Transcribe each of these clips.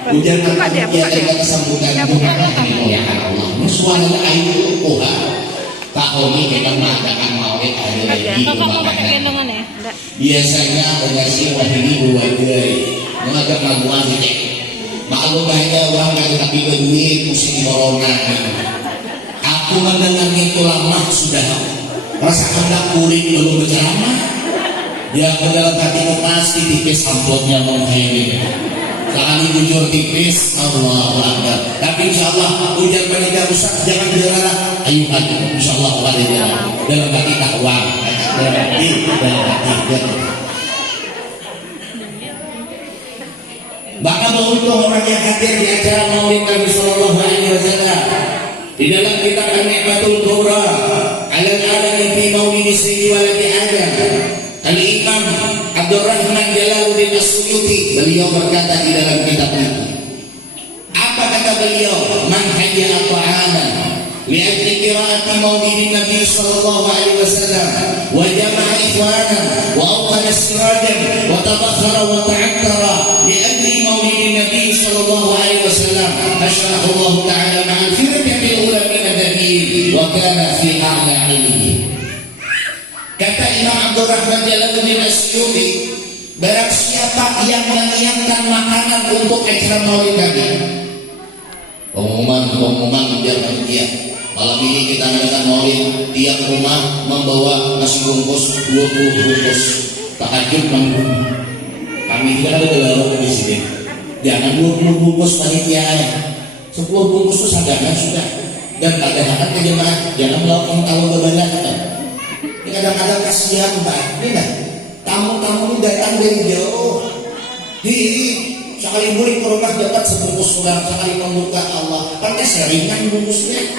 Hujan akan tiada kesambutan oleh Allah. Suara air Tuhan. Pak Omi kita mengadakan maulid hari lagi pemakanan. Biasanya pengasihan wahini dua jari mengagak laguan ini. Maklum bahaya orang yang tapi berduit musim corona. Aku mendengar itu lama sudah. Rasa hendak kuring belum berceramah. Ya ke dalam hatimu pasti tipis amplopnya menghayiri. Sekali jujur tipis, Allah Akbar. Tapi insya Allah hujan menikah rusak jangan berlarang. Ayo insya Allah Allah dalam hati tak uang, dalam hati. Maka beruntung orang yang hadir di acara Maulid Nabi Sallallahu Alaihi Wasallam. Di dalam kitab An-Ni'matul Kubra, Al-Alami fi Maulid Sayyidi Waladi Adam. Al-Imam Abdurrahman Jalaluddin As-Suyuti beliau berkata di dalam kitab ini. Apa kata beliau? Man hayya ta'aman li'ajli qira'ati maulidin Nabi sallallahu alaihi wasallam wa jama'a ikhwanan wa awqada sirajan wa tabakhara wa ta'akkara li'ajli maulidin Nabi sallallahu alaihi wasallam asyarahu Allah ta'ala ma'al firqatil ula min ad-din wa kana fi a'la ilmihi. Kata Imam Abdurrahman Jalaluddin As-Suyuti, barang siapa yang menyiapkan makanan untuk acara maulid tadi, pengumuman biar panitia malam ini kita mengadakan maulid, tiap rumah membawa nasi bungkus 20 bungkus tahajud manggung. Kami juga ada dalam di sini. Jangan 20 bungkus panitia, 10 bungkus itu sadarkan sudah. Dan pada saat jemaah jangan melakukan tamu kebanyakan. Kadang-kadang kasihan Mbak, ini kan tamu-tamu ini datang dari jauh. Sekali murid ke rumah dapat sebungkus sudah, sekali membuka Allah, pakai seringan bungkusnya.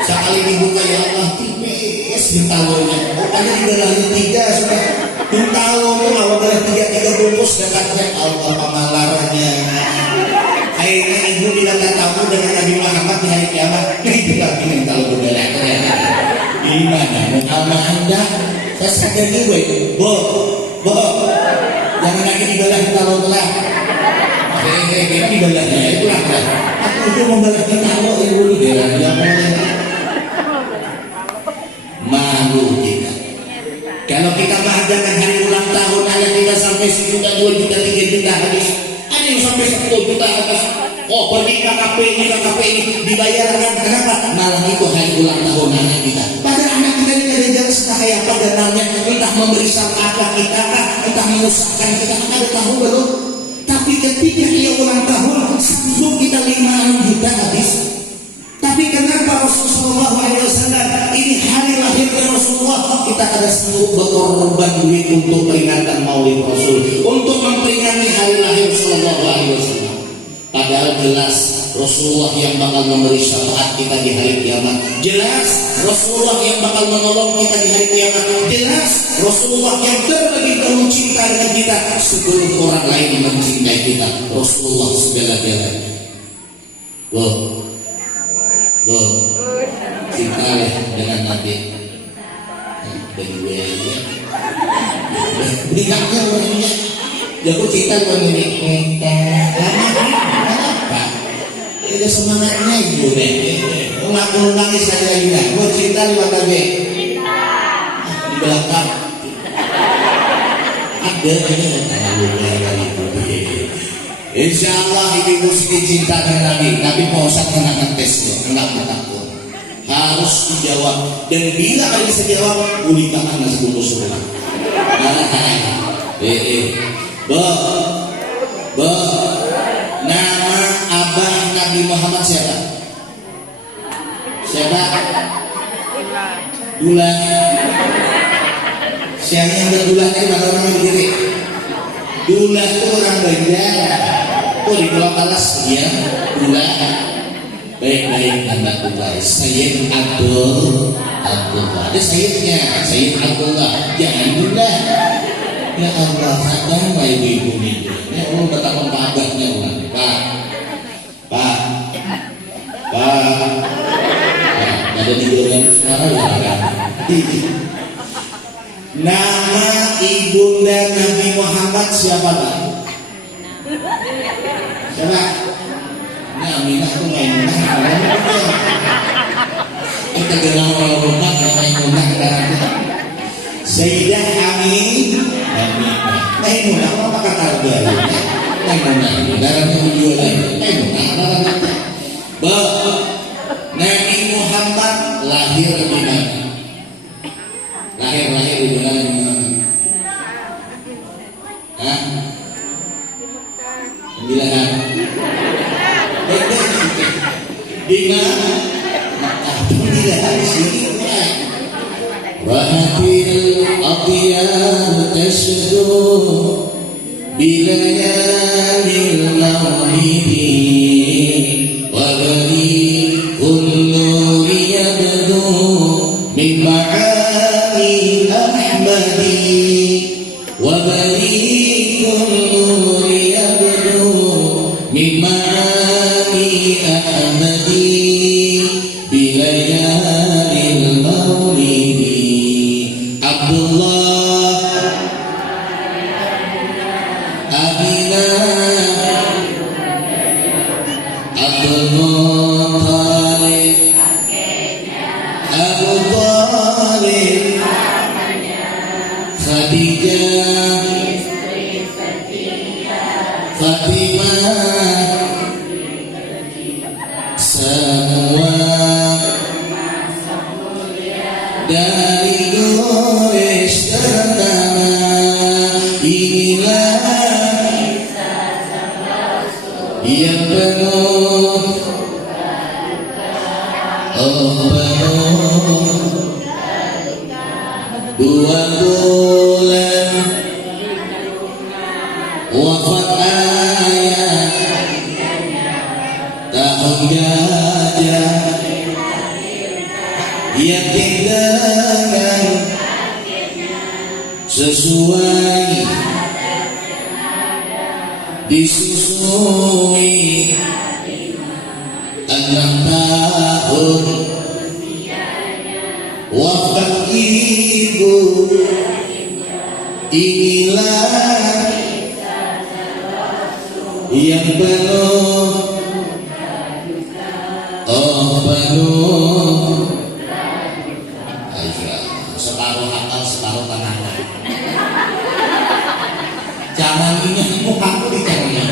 Sekali dibuka ya Allah, tipis bintalonya. Pokoknya dibelahi 3 sudah. Bintalo itu kalau boleh 3 bungkus dekatnya Allah pamalarnya. Akhirnya ibu tidak tamu dengan Nabi Muhammad di hari kiamat. Itu lagi bintalo budaya. Gimana? Sama Anda saya sadar juga itu. Bo, jangan lagi dibelah kalau telah. Kita dibelahnya itu lah. Aku itu membelah kalau ibu di dalam yang malu kita. Kalau kita mengadakan hari ulang tahun ada kita sampai 1 juta, 2 juta, 3 juta habis. Ada yang sampai 10 juta atas. Oh, pergi KKP ini dibayarkan. Kenapa? Malah itu hari ulang tahun anak kita. Padahal anak kita ini ada jelas kayak apa dananya, entah memberi apa kita, entah mengusahakan kita, ada tahu belum? Tapi ketika dia ulang tahun, sanggup kita 5 juta habis. Tapi kenapa Rasulullah SAW ini hari lahirnya Rasulullah kita ada sanggup berkorban duit untuk peringatan Maulid Rasul, untuk memperingati hari lahir Sallallahu Alaihi Wasallam. Padahal jelas Rasulullah yang bakal memberi syafaat kita di hari kiamat. Jelas Rasulullah yang bakal menolong kita di hari kiamat. Jelas Rasulullah yang terlebih dahulu cinta dengan kita sebelum orang lain mencintai kita. Rasulullah segala-galanya. Cinta dengan Nabi. Berdua aja. Berikannya orangnya. Jago cinta dengan ini. Itu semangatnya ibu deh. Aku nangis saja juga. Gue cinta lewat Nabi. Di belakang. Ada ini Insya Allah ibu sini cinta dengan Nabi. Tapi Pak Ustadz kena ngetes loh, enggak takut. Harus dijawab. Dan bila kali bisa jawab, gulingkan nasi bungkus rumah. Nama abah Nabi Muhammad siapa? Siapa? Dula. Siapa yang berdulanya mana orang berdiri? Dula itu orang Banjar. Oh di Pulau Talas ya, Dula. Baik-baik anak Dula. Sayyid Abdullah. Ada Sayyidnya, Sayyid Abdullah. Jangan Dula. Ya Allah, agama ibu-ibu ini. Ya Allah, betapa abahnya Pak. Ada di dalam suara ya. Nama ibunda Nabi Muhammad siapa Pak? Coba. Ini Aminah tuh Maimunah. Kita kenal kalau rumah Maimunah darahnya. Sayyidah Maimunah apa kata dia? Maimunah darahnya jualan. Maimunah darahnya. Nabi Muhammad lahir di mana? Lahir di mana? Hah? Bilang di mana? Bilang di sini. Wahafil atiyah tasdu bilayalil maulidi wa bari kullu yabdu min ma'ani ahmadi wa bari kullu yabdu min ma'ani ahmadi bilayalil maulidi Abdullah Abina Abdul Muttalib Abu Talib Khadijah Fatimah semua dari Quraisy pertama inilah yang penuh penuh 2 bulan wafat ayah tahun gajah yakin dengan sesuai disusui 6 tahun wafat ibu inilah yang penuh penuh separuh akal separuh tenaga. Jangan ini mukaku ditanya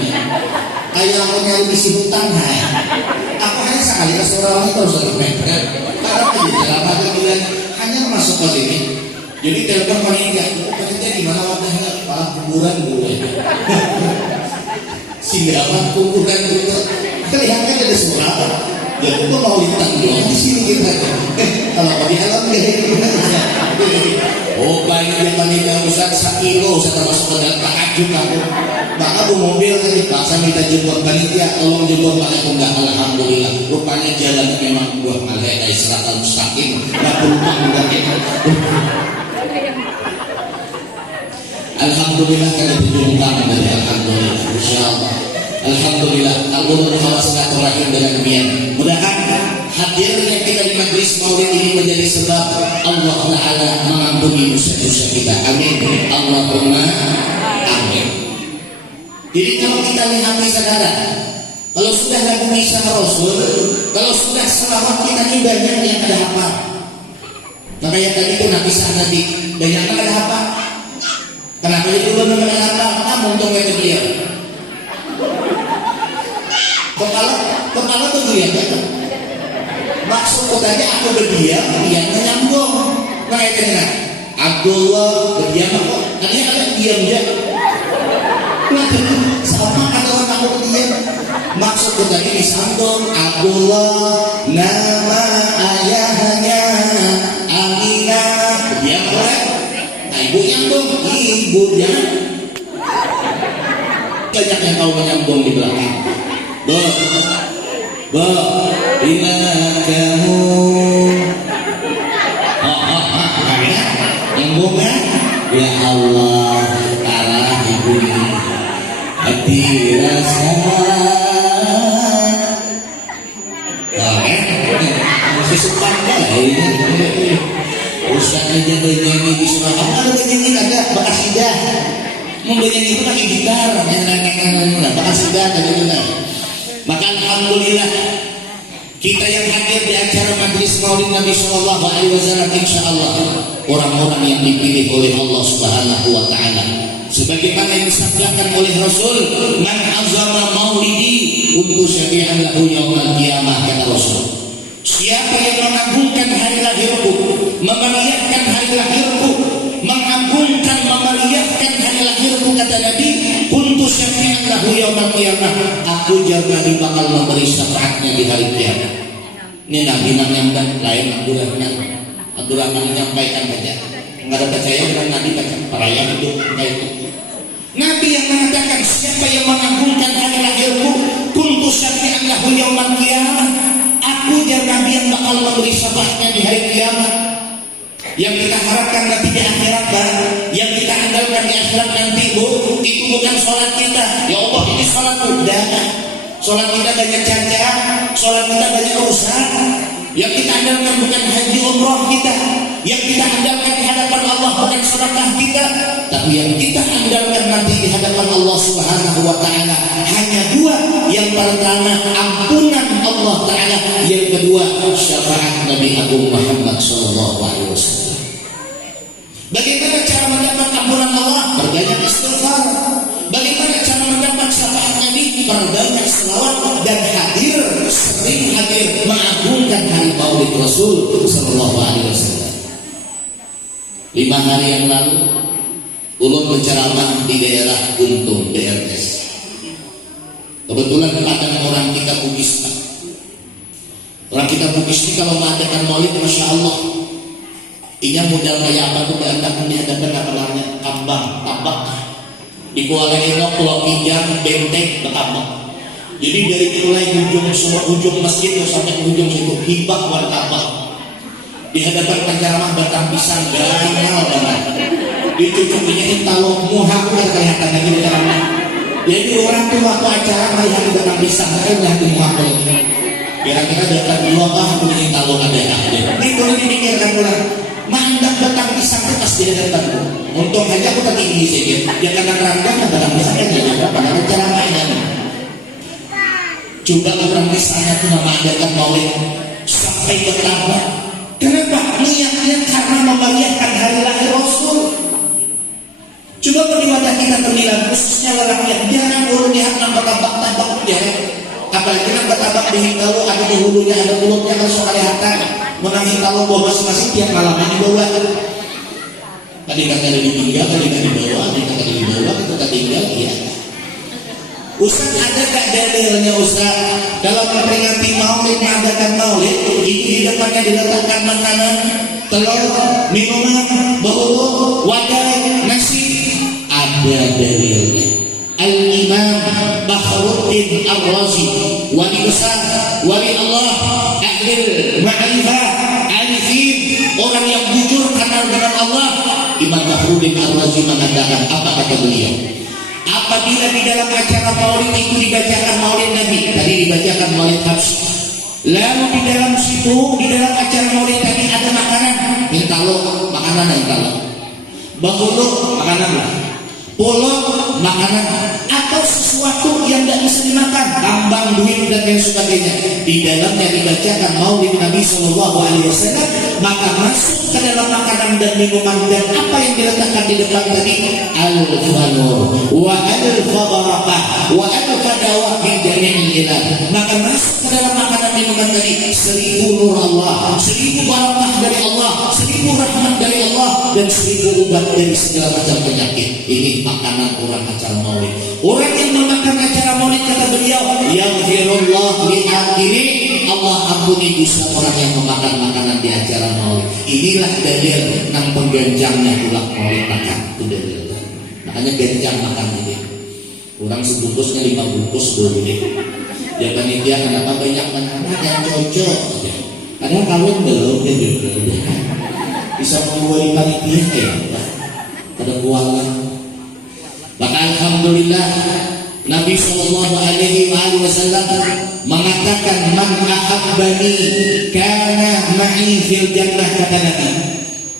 kayak aku nyari isi hutan. Aku hanya sekali ke seorang itu harus meter karena dalam bilang hanya masuk ke sini. Jadi telepon panitia, panitia di mana wadahnya? Malah kuburan dulu. Singgapan kuburan itu kelihatannya ada surat. Ya itu mau ditanggung di sini kita. Kalau di alam gimana? Oh banyak yang panitia Ustaz 1 kilo saya termasuk ke dalam tahajud aku. Maka bu mobil tadi paksa minta jemput panitia, tolong jemput Pak aku enggak, alhamdulillah. Rupanya jalan memang buah malaikat Siratal Mustaqim. Enggak lupa enggak. Alhamdulillah kada dijungkang dari alhamdulillah insyaallah. Alhamdulillah Allah silaturahim dengan niat. Mudah-mudahan hadirnya kita di majelis maulid ini menjadi sebab Allah Taala mengampuni dosa-dosa kita. Amin. Allahumma amin. Jadi kalau kita lihat saudara, kalau sudah lagu Isa Rasul, kalau sudah selawat kita ini banyak yang ada apa? Maka yang tadi itu Nabi Sa'adi banyak yang ada apa? Kenapa itu belum ada apa? Kamu untung itu dia. Kepala tuh dia kan? Maksud tadi aku berdiam, dia nyambung. Nah itu kan? Abdullah berdiam kok? Tadinya ada diam dia. Sama kata orang aku berdiam. Maksud tadi disambung Abdullah nama ayahnya Aminah berdiam kan? Nah ibu nyambung, ibu jangan. Banyak yang tahu menyambung di belakang. Bila kamu nyambung kan? Ya Allah arah ibu hati rasa masih sempat ini Ustaz aja bernyanyi di surah apa ada bernyanyi ada bakasidah mau bernyanyi itu pakai gitar bakasidah tadi benar Maka alhamdulillah kita yang hadir di acara Majelis Maulid Nabi Shallallahu Alaihi Wasallam, insya Allah orang-orang yang dipilih oleh Allah Subhanahu Wa Taala. Sebagaimana yang disabdakan oleh Rasul, man azama maulidi untuk syafi'an lahu yaumal qiyamah, kata Rasul. Siapa yang mengagungkan hari lahirku, memeriahkan hari lahirku, mengagungkan, memeriahkan hari lahirku, kata Nabi, kuntu syafi'an lahu yaumal qiyamah, aku jaga Nabi bakal memberi syafaatnya di hari kiamat. Ini Nabi yang lain Abdurrahman menyampaikan saja. Enggak ada percaya dengan Nabi baca perayaan itu kayak itu. Nabi yang mengatakan siapa yang mengagungkan hari lahirku, kuntu syafi'an lahu yaumal qiyamah, aku dan Nabi yang bakal memberi syafaatnya di hari kiamat. Yang kita harapkan nanti di akhirat, yang kita andalkan di akhirat nanti, Bu, itu bukan sholat kita. Ya Allah, ini sholatku. Udah, sholat kita banyak cacat, sholat kita banyak urusan. Yang kita andalkan bukan haji umroh kita, yang kita andalkan di hadapan Allah bukan sedekah kita, tapi yang kita andalkan nanti di hadapan Allah Subhanahu Wa Taala hanya dua. Yang pertama ampunan Allah Taala, yang kedua syafaat Nabi Agung Muhammad Sallallahu Alaihi Wasallam. Bagaimana cara mendapat ampunan Allah? Perbanyak istighfar. Bagaimana cara mendapat syafaat Nabi? Perbanyak selawat dan hadir, sering hadir mengagungkan hari Maulid Rasul Sallallahu Alaihi Wasallam. 5 hari yang lalu ulun berceramah di daerah Guntung DRS. Kebetulan padang orang kita Bugis. Orang kita Bugis ini kalau mengadakan Maulid, masya Allah, inya modal kayak apa tuh berantakan dihadapan apalagi kambang, tabak. Di Kuala Enok, Pulau Pinjang, Benteng, Betambak. Jadi dari mulai ujung masjid sampai ujung situ hibah wartabak. Di hadapan penceramah batang pisang garal banget. Dicucukinya intalo muhak kelihatan lagi di ceramah. Jadi orang tua waktu acara melihat batang pisang, saya melihat di muhak ini. Kira-kira datang dua aku ingin tahu ada apa. Itu dipikirkan ulang. Mandang batang pisang itu pasti ada datang. Untung aja aku tadi ini sedikit. Yang kadang randang batang pisang kan jadi apa? Pada cara mainan. Coba orang misalnya itu mengadakan Maulid sampai betapa. Kenapa? Niatnya karena memeriahkan hari lahir Rasul. Coba beribadah kita terlihat, khususnya lelaki, jangan urut lihat tambak-tambak dia. Apalagi tambak-tambak di hinggalu, ada di hulunya, ada mulutnya, kalau soal kelihatan. Menang hinggalu bawa masing-masing tiap malam di bawah. Tadi kata ditinggal, tadi kata dibawa, tadi kata dibawa, kita tinggal, iya. Ustaz, ada gak dalilnya Ustaz? Dalam memperingati Maulid, mengadakan Maulid, itu di depannya diletakkan makanan, telur, minuman, bau, wadah, nasi. Ada dalilnya. Al-Imam Bakhruddin Ar-Razi, wali besar, wali Allah, ahli ma'rifah, arifin, orang yang jujur kenal dengan Allah. Imam Bakhruddin Ar-Razi mengatakan, apa kata beliau? Apabila di dalam acara Maulid itu dibacakan Maulid Nabi, tadi dibacakan Maulid Habsyi, lalu di dalam situ, di dalam acara Maulid tadi ada makanan, intalo, makanan intalo, bahulu, makanan lah, polong, makanan, atau sesuatu yang tidak bisa dimakan, tambang, duit dan lain sebagainya. Di dalamnya dibacakan Maulid Nabi Sallallahu Alaihi Wasallam, maka masuk ke dalam makanan dan minuman dan apa yang diletakkan di depan tadi, al-fanur wa al-fabarakah wa al-fadawa min jami'il ilah. Maka masuk ke dalam makanan minuman tadi 1000 nur Allah, 1000 barakah dari Allah, 1000 rahmat dari Allah, dan 1000 obat dari segala macam penyakit. Ini makanan orang acara Maulid. Orang yang memakan acara Maulid, kata beliau, yaghfirullah li akhiri, Allah ampuni dosa orang yang memakan makanan di acara Maulid. Inilah dalil nang pengganjangnya tulang Maulid makan. Itu dalil. Makanya ganjang makan ini. Orang sebungkusnya 5 bungkus dulu ini. Jangan dia kenapa banyak makanan yang cocok. Karena kawin belum gitu. Bisa membuat panitia ya. Pada bualan. Maka alhamdulillah Nabi Sallallahu Alaihi Wasallam mengatakan, man ahabbani kana ma'i fil jannah, kata Nabi.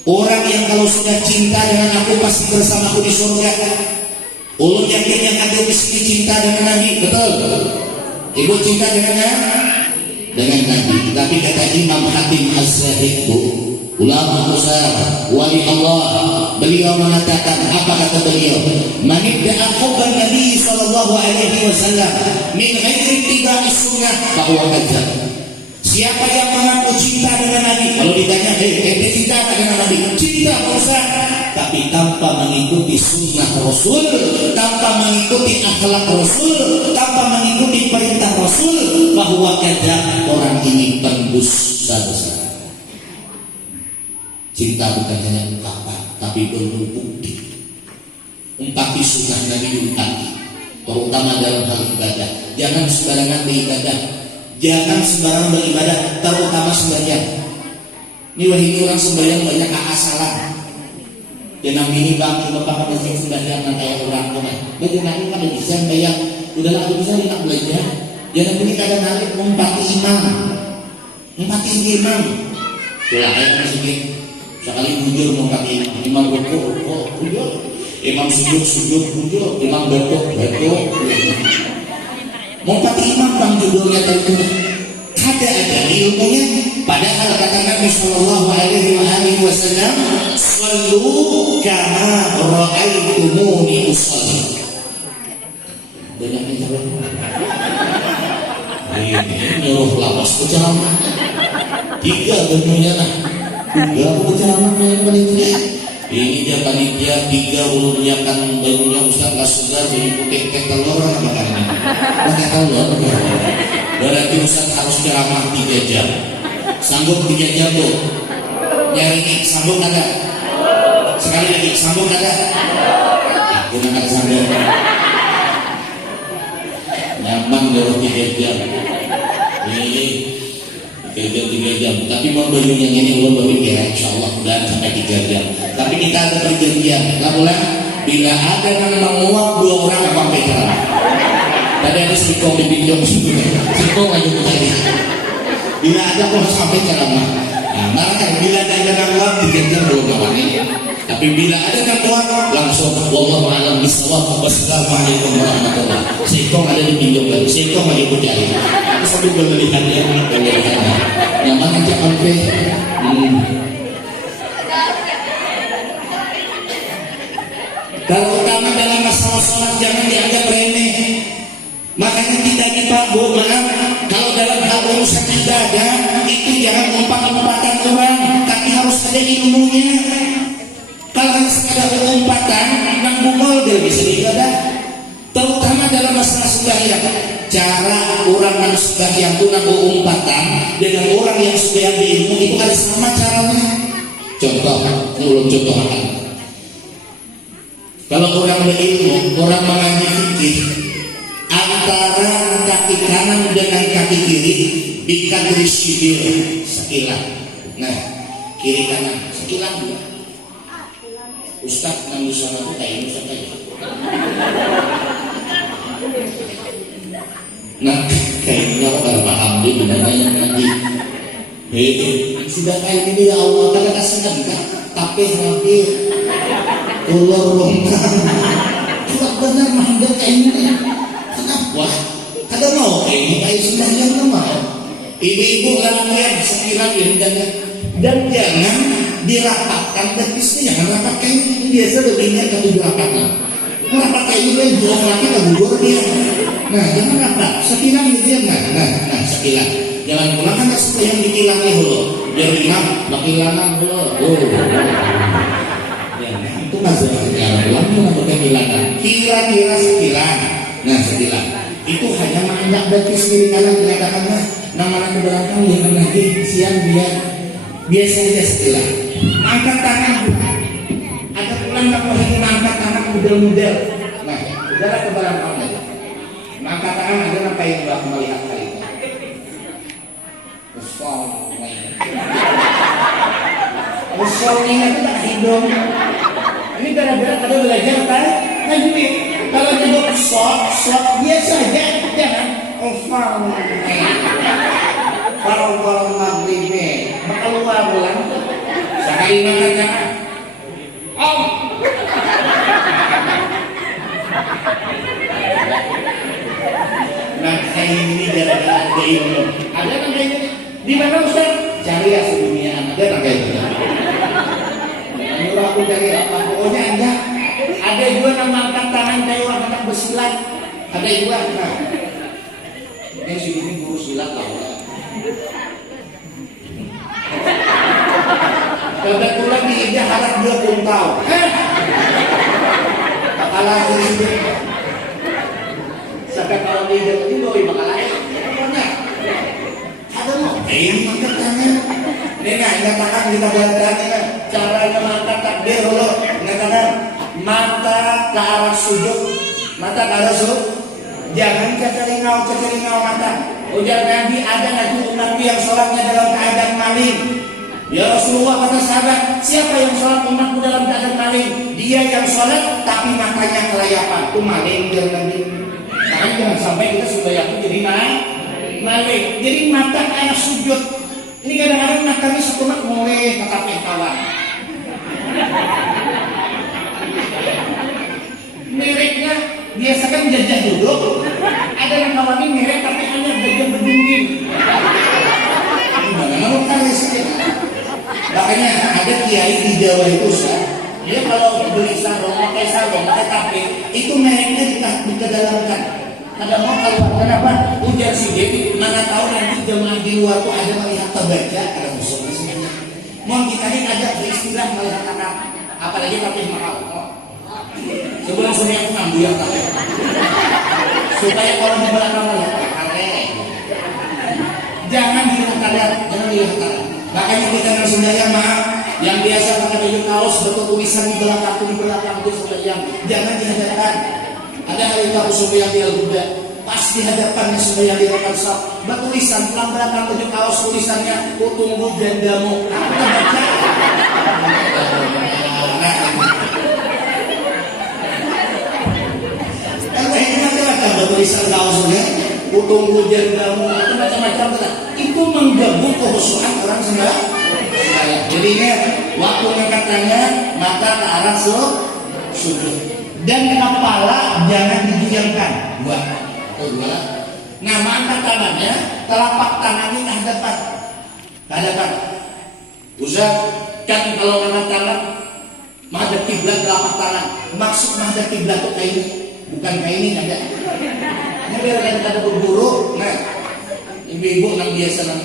Orang yang kalau sudah cinta dengan aku pasti bersamaku di surga. Ulun yakin yang ada di sini cinta dengan Nabi, betul? Ibu cinta dengan Nabi. Tapi kata Imam Hatim Az-Zahid, ulama besar, wali Allah, beliau mengatakan, apa kata beliau? Man idda'a hubban Nabi sallallahu alaihi wasallam min ghairi ittiba'i sunnah bahwa kadzab. Siapa yang mengaku cinta dengan Nabi, kalau ditanya, ente cinta dengan Nabi? Cinta Ustaz, tapi tanpa mengikuti sunnah Rasul, tanpa mengikuti akhlak Rasul, tanpa mengikuti perintah Rasul, bahwa kadzab, orang ini pendusta besar. Cinta bukan hanya ungkapan, tapi perlu bukti. Umpati sunnah Nabi diumpati, terutama dalam hal ibadah. Jangan sembarangan beribadah, jangan sembarangan beribadah, terutama sembahyang. Ini wahai orang sembahyang banyak keasalan. Jangan ini bang, bapak bisa sembahyang kayak orang tua. Bagaimana ini kada bisa sembahyang? Udahlah, aku bisa tidak belajar. Jangan ini kadang narik umpati imam, umpati imam. Itulah yang masih sekali bujur mengkati imam rukuk, bujur. Imam sujud, bujur. Imam batuk. Mengkati imam bang judulnya tentu. Ada ilmunya. Padahal kata Nabi Sallallahu Alaihi Wasallam, "Sallu kama ra'aitumuni usalli." Banyak yang jawab. Ini nyuruh lawas berceramah. 3 bentuknya lah. 3 berceramah yang panitia. Ini dia panitia 3 belum menyiapkan bajunya Ustaz nggak sudah jadi putih telur apa karena pakai telur. Berarti Ustaz harus ceramah 3 jam. Sanggup 3 jam tuh? Nyari nih, sanggup ada? Sekali lagi, sanggup ada? Gunakan sanggup. Nyaman dari 3 jam. Ini 3 jam. Tapi mau baju yang ini belum berpikir, insya Allah dan sampai 3 jam. Tapi kita ada perjanjian. Lalu bila ada yang menguap 2 orang apa petra. Tadi ada sikong di pinjam sikong aja tadi. Bila ada kok sampai ceramah. Nah, maka bila ada yang menguap 3 jam belum kawannya. Tapi bila ada yang menguap langsung wallahu a'lam bishawab. Wassalamualaikum warahmatullahi wabarakatuh. Sikong ada di pinjam lagi. Sikong aja cari. Satu berlebihan yang berlebihan. Yang mana aja sampai. Kalau utama dalam masalah sholat jangan dianggap remeh. Makanya kita dipabu, maaf, kalau dalam hal urusan ibadah itu jangan umpat-umpatan orang, tapi harus ada ilmunya. Kalau hanya sekadar umpatan, nang bungol dia bisa ibadah. Terutama dalam masalah sembahyang, cara orang yang sembahyang itu nang umpatan dengan orang yang sudah berilmu itu ada sama caranya. Contoh, ulun contohkan. Kalau orang berilmu, orang mengaji fikih, antara kaki kanan dengan kaki kiri dikadri sibir sekilan. Nah, kiri kanan sekilan juga. Ustaz nang usah aku kayak ini saja. Nah, kayaknya orang paham dia benar yang nanti. Sudah kayak ini ya Allah, kada kasengan kan? Tapi hampir ulur longkang. Tidak benar mahal kayak ini. Wah, ada mau ini kayak sembahyang mau. Ibu-ibu latihan sekilan dan jangan dirapatkan betisnya, jangan rapat kayak ini. Biasa lebihnya ke dirapatkan. Rapat kayak ini buang lagi ke gugur dia. Nah, jangan rapat sekilan dia nah sekilan. Jangan gunakan yang dikilangi dulu. Biar imam makilanan dulu. Jangan itu masalah cara ulang menambahkan kilangan. Kira-kira sekilan. Nah sekilan. Itu hanya menginjak betis kiri kanan dikatakanlah nama ke belakang yang lagi siang dia biasa saja sekilan. Angkat tangan, ada pulang nggak boleh angkat tangan model-model. Nah, udahlah ke belakang aja. Angkat tangan ada apa yang nggak melihat kali itu. Usol ini tak hidung. Ini gara-gara ada belajar kan? Nah jadi kalau nyebut sok biasa aja, jangan kalau maghrib keluar bulan sekali makan jangan nah ini gara-gara ada ini. Ada kan kayak gini? Di mana Ustaz? Cari ya sedunia. Ada kan kayak gitu? Nyuruh aku cari apa? Pokoknya enggak. Ada juga yang angkat tangan kayak orang anak bersilat. Ada juga. Nah, yang si ini guru silat lah. Kebetulan dia harap dia pun tahu. Bakalan ini. Sampai kalau dia jadi doi bakalan pokoknya. Ada mau ini makanya. Ini enggak tangan kita belakangnya. Caranya mata takbir dulu. Mengatakan mata ke arah sujud. Mata ke arah sujud. Jangan ceceringau mata. Ujar Nabi, ada nanti umat yang sholatnya dalam keadaan maling. Ya Rasulullah kata sahabat, siapa yang sholat umatku dalam keadaan maling? Dia yang sholat tapi matanya kelayapan. Itu maling dia Nabi. Makanya jangan sampai kita sudah yakin jadi maling. Jadi mata ke arah sujud. Ini kadang-kadang matanya satu mat mulai ke kawan. Mireknya biasakan jajah duduk. Ada yang kawanin mirek tapi hanya jajah berdinding. Gimana mau kali sih? Makanya ada kiai di Jawa itu dia kalau beli sarung, pakai tape, itu mereknya dikedalamkan. Ada mau keluar, kenapa? Ujar si Dewi, mana tahu nanti jemaah di luar tuh ada melihat terbaca, ada musuhnya semuanya. Mau kita ini ada beristilah melihat anak, apalagi pakai mahal. Sebelum semuanya aku ngambil yang tape, supaya kalau di belakang melihat kare. Jangan dilihat kalian, jangan dilihat kalian. Makanya kita sebenarnya maaf yang biasa pakai baju kaos bertulisan di belakang itu sebenarnya jangan dihadapkan. Ada hal itu aku suka yang dia juga pas di hadapannya sudah yang direkam sab bertulisan pelan belakang baju kaos tulisannya ku tunggu jandamu. Kita baca. Kalau ini macam-macam bertulisan kaosnya ku tunggu jandamu itu macam-macam itu menggabung kehusuan orang sembahyang. Jadi waktu katanya mata ke arah sujud dan kepala jangan didiamkan. Dua. Nah mata tangannya telapak tangannya ke hadapan. Ustaz kan kalau angkat tangan menghadap kiblat telapak tangan. Maksud menghadap kiblat itu kayak ini, bukan kayak ini ada. Ini biar ada berburu. Nah ibu-ibu yang biasa nah.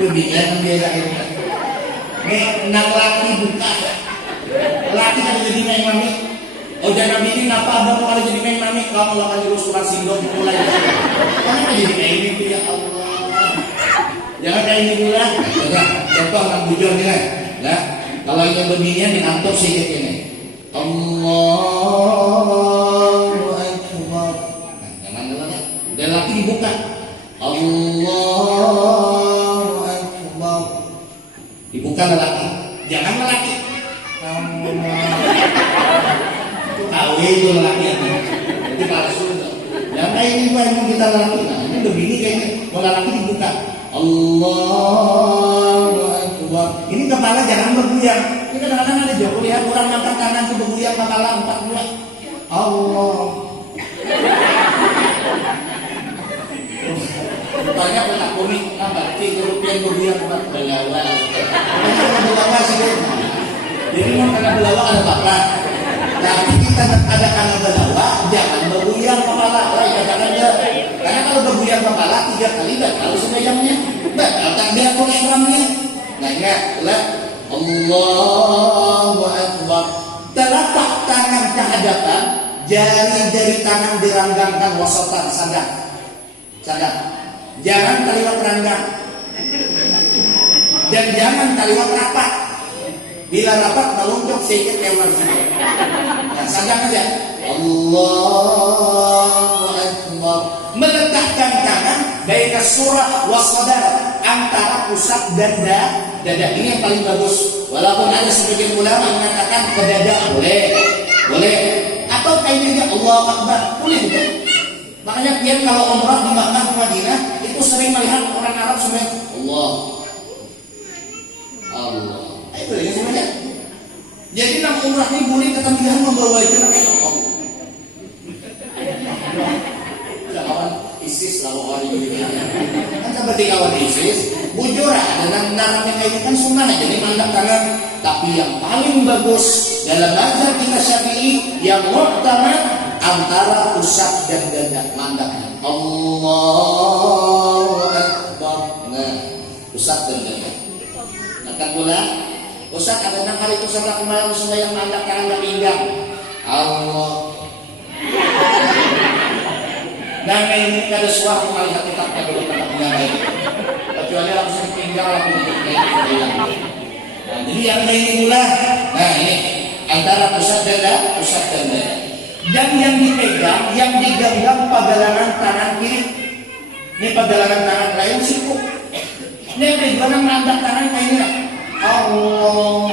Lebih yang biasa itu. Nak laki buka. Laki kan jadi main mami. Oh jangan ini ngapa abang kalau jadi main mami kamu akan jurus surat sindrom mulai. Kamu jadi kayak ini tuh ya Allah. Jangan kayak ini pula. Contoh nak bujurnya. Nah kalau yang beginian diantuk sedikit ini. Allahu Akbar. Jangan dulu ya. Dan laki dibuka. Allahu Akbar. Dibuka lelaki. Jangan lelaki. Tahu itu lelaki ya. Jadi palsu. Jangan kayak ini Pak, yang kita lelaki. Nah ini begini kayaknya. Kalau lelaki dibuka. Allahu Akbar. Ini kepala jangan bergoyang. Ini kadang-kadang ada Joko lihat orang angkat tangan itu bergoyang kepala 4 bulan. Allah. Banyak anak komik, berarti kerupian bergoyang belawa. Belawa sih. Jadi mau karena belawa ada bakat. Tapi kita ada karena belawa, jangan bergoyang kepala. Jangan aja. Karena kalau bergoyang kepala 3 kali batal sembahyangnya. Batal takbir atau ihramnya. Nah ingat, Allahu Akbar. Telapak tangan ke hadapan, jari-jari tangan diranggangkan wasatan sadar. Jangan kaliwat ranggang. Dan jangan kaliwat rapat. Bila rapat melunjuk sedikit lewat saja. Nah, sadar aja. Allahu Akbar. Meletakkan tangan baina surah wasadar, antara pusat dan dada. Ini yang paling bagus. Walaupun ada sebagian ulama mengatakan ke dada boleh. Atau kayaknya Allahu Akbar boleh juga. Makanya pian kalau umrah di Makkah di Madinah itu sering melihat orang Arab semua Allah. Itu ya semuanya. Jadi nang umrah ini boleh ketampihan membawa itu namanya Allah. Kawan ISIS lah orang ini. Kan seperti kawan ISIS, bujur ada narangnya kayak kan sunnah jadi mandang tangan. Tapi yang paling bagus dalam mazhab kita Syafi'i yang mu'tamad antara pusat dan dada mandangnya. Allahu Akbar. Nah, pusat dan dada. Akan pula Ustaz ada 6 kali pusat kemarin sembahyang mandang tangan pinggang. Allah. Dan ini ada suara melihat kita dulu pada pinggang. Kecuali langsung pinggang langsung pinggang. Nah, jadi yang ini pula. Nah ini antara pusat dan dada. Dan yang dipegang, yang digenggam pagalangan tangan kiri. Ini pagalangan tangan lain sibuk. Ini pegangan mandang tangan kayaknya. Allah.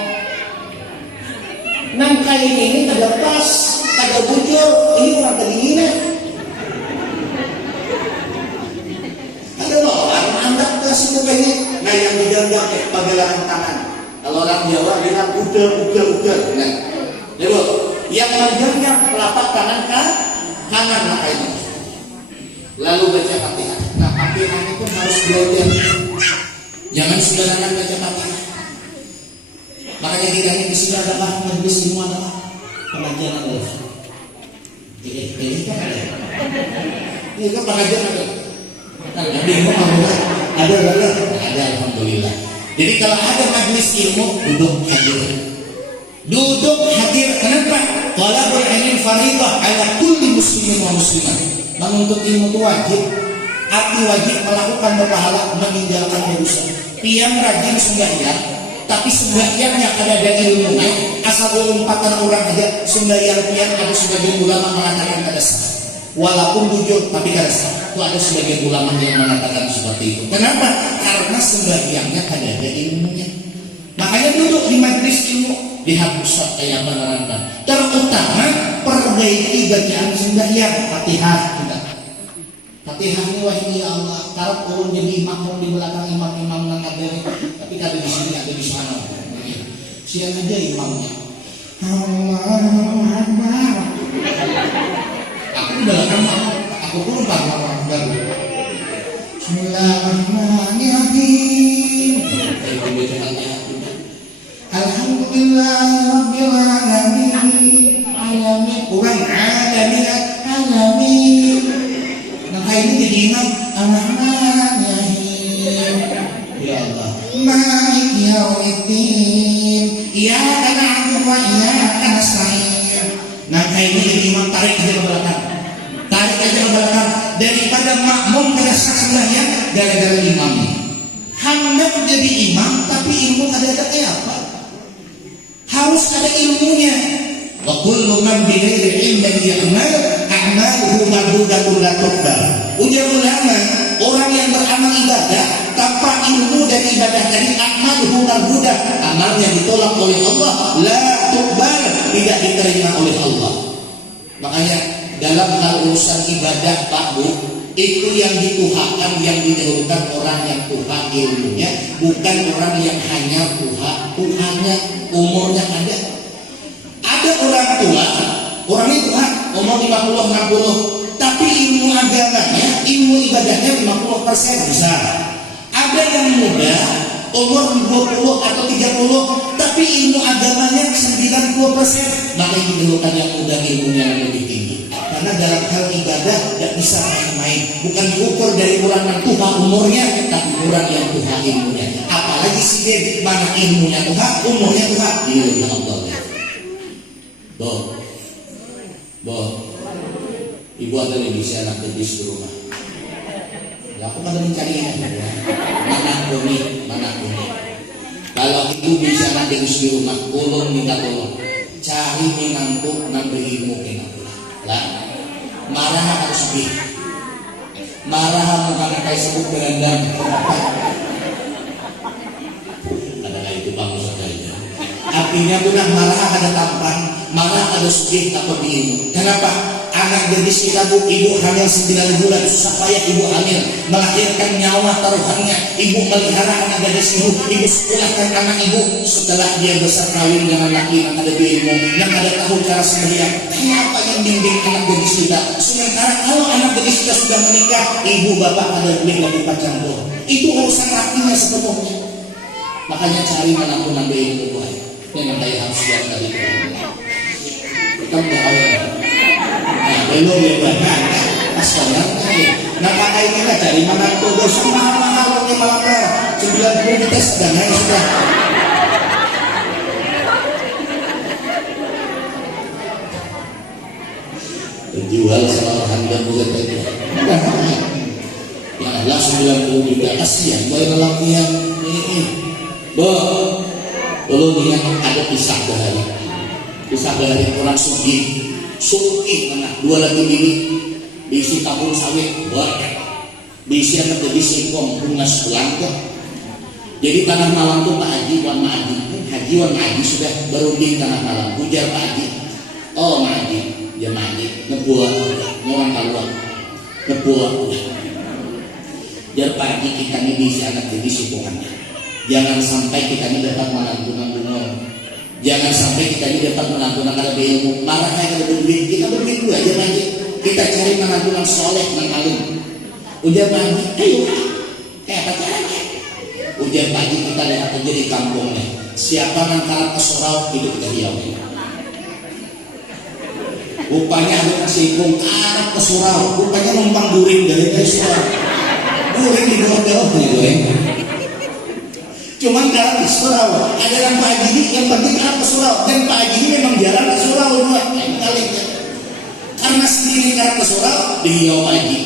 Nang kain ini kada pas, kada bujur, ini orang kedinginan. Ada loh, anak kasih kepengen. Nah yang digenggam pagalangan tangan. Kalau orang Jawa bilang ugal. Nah, lihat yang digenggam telapak tangan kanan maka ini. Lalu baca Fatihah. Nah Fatihah itu harus belajar. Jangan sembarangan baca Fatihah. Makanya kita ini sudah ada majlis semua adalah pengajian adalah. Ini kan ada. Ini kan pengajian ada. Ada ilmu ada alhamdulillah. Jadi kalau ada majlis ilmu duduk hadir. Kenapa? Talabul ilmi fardhah ala kulli muslimin wa muslimah. Menuntut ilmu itu wajib. Arti wajib melakukan berpahala meninggalkan dosa. Pian rajin sembahyang. Tapi sembahyangnya ada ilmunya, asal lompatan orang aja sembahyang pian ada sebagian ulama mengatakan kada sah. Walaupun bujur tapi kada sah. Itu ada sebagian ulama yang mengatakan seperti itu. Kenapa? Karena sembahyangnya ada ilmunya. Makanya duduk di majlis ilmu dihapus kayak menerangkan. Terutama perbaiki bacaan sembahyang Fatihah kita. Fatihah ini wahai Allah, karena ulun jadi imam di belakang imam-imam nang kadang tapi kada di sini ada di sana. Siang aja imamnya. Allahu Akbar. Aku belakang aku pun Allahu Akbar. Bismillahirrahmanirrahim. Alhamdulillahirabbil alamin. Alamin. Ini jadi imam Ar-Rahman-Rahim. Ya Allah. Maliki yaumiddin. Iyyaka na'budu wa iyyaka nasta'in. Nah ini jadi imam tarik aja ke belakang. Daripada makmum kada sah sembahyang gara-gara imamnya. Hendak jadi imam tapi ilmu ada apa? Harus ada ilmunya. Wa kullu man bi ghairi ilmin ya'mal a'maluhu mardudatun la tuqbal. Ujar ulama, orang yang beramal ibadah tanpa ilmu dari ibadah tadi a'maluhu mardudah, amalnya ditolak oleh Allah, la tuqbal, tidak diterima oleh Allah. Makanya dalam hal urusan ibadah Pak Bu, itu yang dituhakan, yang didahulukan orang yang tuha ilmunya, bukan orang yang hanya tuhannya umurnya ada. Ada orang tua, orang itu umur 50-60, tapi ilmu agamanya, ilmu ibadahnya 50% bisa. Ada yang muda, umur 20 atau 30, tapi ilmu agamanya 90%. Maka yang didahulukan yang muda ilmunya lebih tinggi. Karena dalam hal ibadah tidak bisa main-main. Bukan diukur dari orang yang tua umurnya, tapi orang yang tua ilmunya. Apalagi si dia mana ilmunya tua, umurnya tua. Ya Allah. Bo, ibu ada yang bisa anak gadis di rumah. Ya aku pada mencari ya. Mana kuni. Kalau ibu bisa anak gadis di rumah, ulun minta tolong. Cari menantu nambah ilmu kenapa? Lah, marah harus di. Marah bukan kayak sebut berendam. Adalah itu bagus saja. Artinya bukan marah ada tampan. Marah ada sedih atau diilmu. Kenapa? anak gadis kita bu, ibu hamil 9 bulan, susah payah ibu hamil, melahirkan nyawa taruhannya, ibu melihara anak gadis ibu sekolahkan anak ibu, setelah dia besar kawin dengan laki yang ada ilmu, yang ada tahu cara sembahyang. Siapa yang bimbing anak gadis kita? Sementara kalau anak gadis kita sudah menikah, ibu bapak ada duit lagi campur, itu urusan lakinya sepenuhnya. Makanya cari menantu nambah ilmu buat yang kayak harus lihat tadi. Kita udah awal. Nah, belum ya bahkan asalnya nah pakai kita cari menantu dosa mahal-mahal punya malam 90 kita sedang sudah. Jual sama harga buat itu. Ya Allah 90 juta kasihan bayar lelaki yang ini. Belum ingat ada pisah dari orang suki mana 2 lagi bini diisi tabung sawit diisi anak jadi singkong bunga sekelangkah. Jadi tanah Malang tuh Pak Haji Wan Haji sudah berunding tanah Malang ujar Pak Haji, oh Pak Haji dia Haji ngebuat orang kaluan ngebuat jar Pak Haji kita ini diisi anak jadi singkongannya, jangan sampai kita ini dapat menantu-nantu. Jangan sampai kita ini dapat menantu ada ilmu, marah kayak ada duit, kita berduit dulu aja lagi. Kita cari menantu yang soleh, yang alim. Udah pagi, ayo, apa caranya? Udah pagi kita lihat aja di kampungnya. Siapa yang kalah ke surau hidup ke Riau. Rupanya ada kasih kalah ke surau, rupanya numpang guring dari surau. Guring di bawah guring. Cuman jarang ke surau, ada yang Pak Haji ini yang penting ke surau, dan Pak Haji ini memang jarang ke surau juga. Karena sendiri ke surau di Riau Pak Haji.